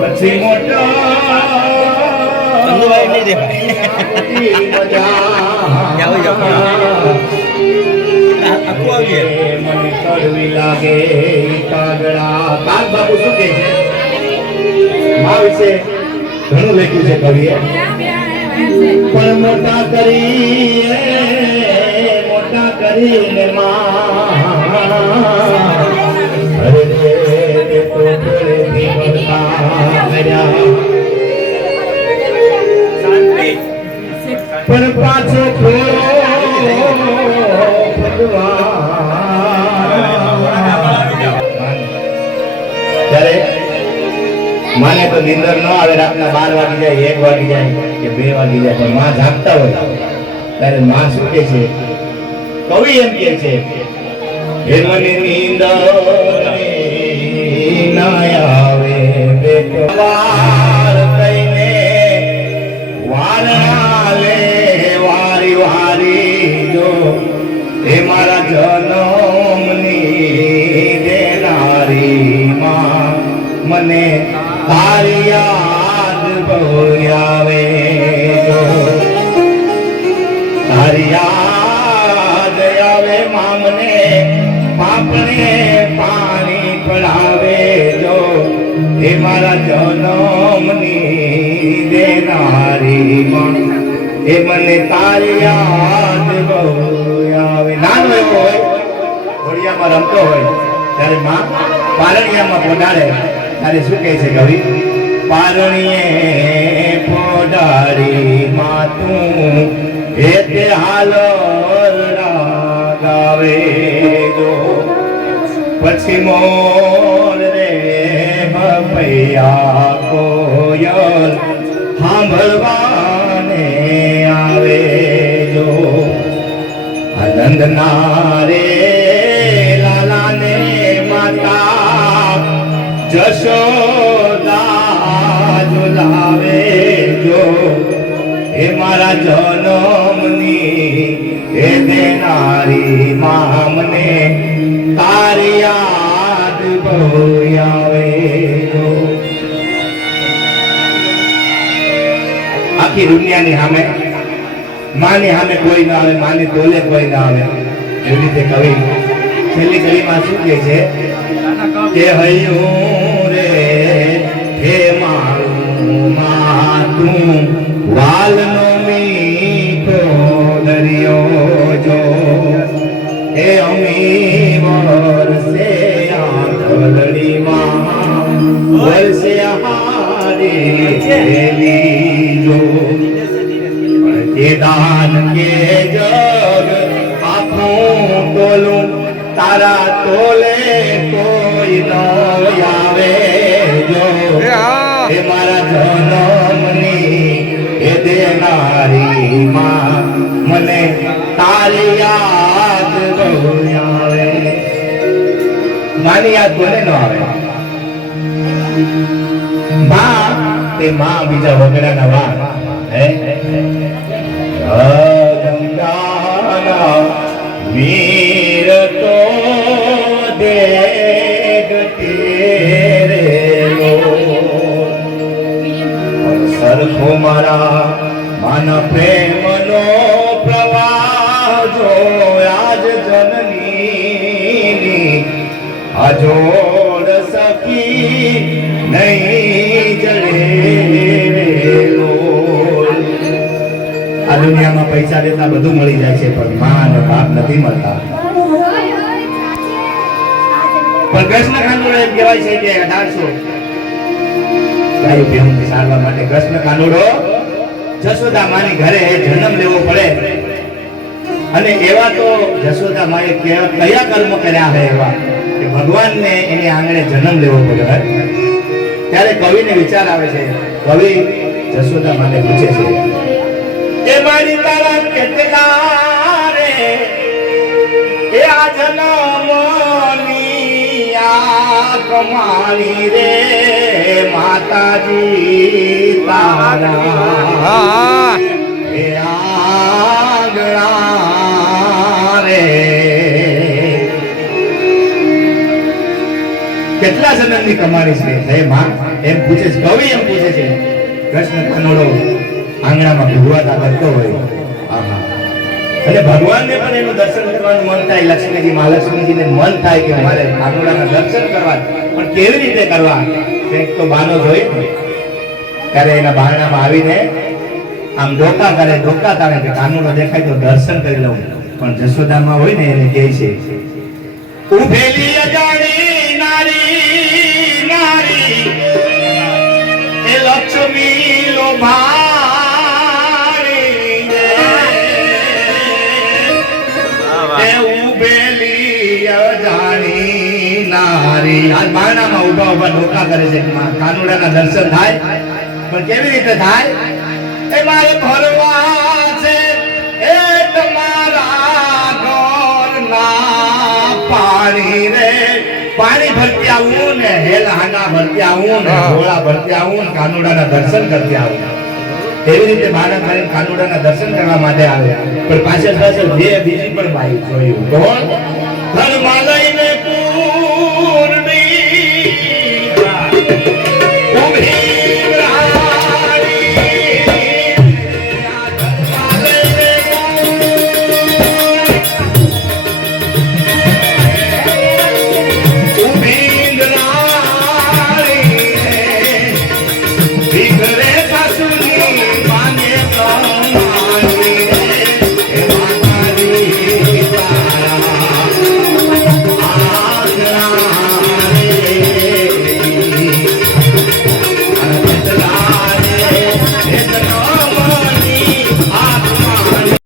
પછી મોટા નહીં દેખાય. આખું આવીએ મને કડવી લાગે કાગડા કાગ બાપુ શું કહે છે? મા વિશે ઘણું લખ્યું છે કવિએ. પણ મોટા કરી મોટા કરીને માં. માને તો નિંદર ન આવે, રાતના બાર વાગી જાય, એક વાગી જાય કે બે વાગી જાય, પણ માં જાગતા હોય. ત્યારે માં શું કે છે? કવિ એમ કે છે હે મને નીંદર ના આવે બેટો વાર કઈને વારણાલે વારી વારી જો. હે મારા જનમની દેનારી માં મને તારી યાદ બહુ આવે તારી યાદ આવે મામને પાપને પાણી પડાવે જો એ મારા જનમની દેનારી માં એ મને તારી યાદ બહુ આવે. નાનો એવો હોય ઘોડિયામાં રમતો હોય, ત્યારે માં પારણિયામાં પોડાડે ત્યારે શું કહે છે કવિ પારણીએ પોડારી માતું એ તે હાલો ગાવે જો પછી મોર રે ભપૈયા કોયલ સાંભળવાને આવે જો આનંદ નારે લાલાને જશોદા ઝુલાવે જો એ મારા જન્મની એ દેનારી મામને તારી યાદ બહુ આવે આખી દુનિયાની સામે માની સામે કોઈ ના આવે માની તોલે કોઈ ના આવે. એવી રીતે કવિ છેલ્લી કવિમાં શું કહે છે? કે હૈયું માતું વાલનો મીઠો દરિયો જો, એ અમી વરસે આંધળીમાં વરસે હારે ખેલી જો. દાન કે જગ, આખું તોલું તારા તોલે કોઈ ન દેનારી માં મને તારી યાદ બહુ આવે મારી યાદ કોને ન આવે? માં તે માં બીજા વગડાના વાર હે? વીર તો દેગ તેરે સરખો મારા અજોડ સકી નહીં જડે આ દુનિયામાં પૈસા દેતા બધું મળી જાય છે, પણ મા બાપ નથી મળતા. પણ કૃષ્ણ એમ કહેવાય છે કે અઢારસો. ગાયો ભેંસની સારવાર માટે કૃષ્ણ કાનુડો જશોદા માની ઘરે જન્મ લેવો પડે. અને એવા તો જશોદા માએ કયા કર્મ કર્યા છે એવા? ભગવાનને એની આંગણે જન્મ લેવો પડે ત્યારે કવિને વિચાર આવે છે કવિ જશોદા માને પૂછે છે એ મારી તારા કેટલા રે એ આ જન્મની આ કમાણી રે માતાજી તારા. એ આંગણા રે કેટલા જન્મની કમાણી છે? હે માં, એમ પૂછે છે, કવિ એમ પૂછે છે, કૃષ્ણ કનોડો આંગણામાં ભગવાન કરતો હોય. આહા. અને ભગવાનને પણ એનું દર્શન કરવાનું મન થાય, લક્ષ્મીજી મહાલક્ષ્મીજીને મન થાય કે મારે કાનોડાના દર્શન કરવા પણ કેવી રીતે કરવા? કંઈક તો બાનો જોઈ. ત્યારે એના બારણામાં આવીને આમ ધોકા કરે, ધોકા તારે કે કાનોડો દેખાય તો દર્શન કરી લઉં. પણ જશોદામાં હોય ને એને કહે છે, ઉભેલી અજાણી રે. એ નારી. આ બારણામાં ઊભા ડોકા કરે છે. કાનુડાના દર્શન થાય. પણ કેવી રીતે થાય? એ મારે ભરવા છે. એ તમારા ઘરના પાણી રે પાણી ભરતી આવું ને હેલહાના ભરતી આવું ને ઘોડા ભરતી આવું ને કાનુડાના દર્શન કરતી આવું. એવી રીતે બાળક મારી કાનુડાના દર્શન કરવા માટે આવે. પણ પાછળ પાછળ જે બીજી પણ બાઈ જોયું કોણ ઘરમાં લઈ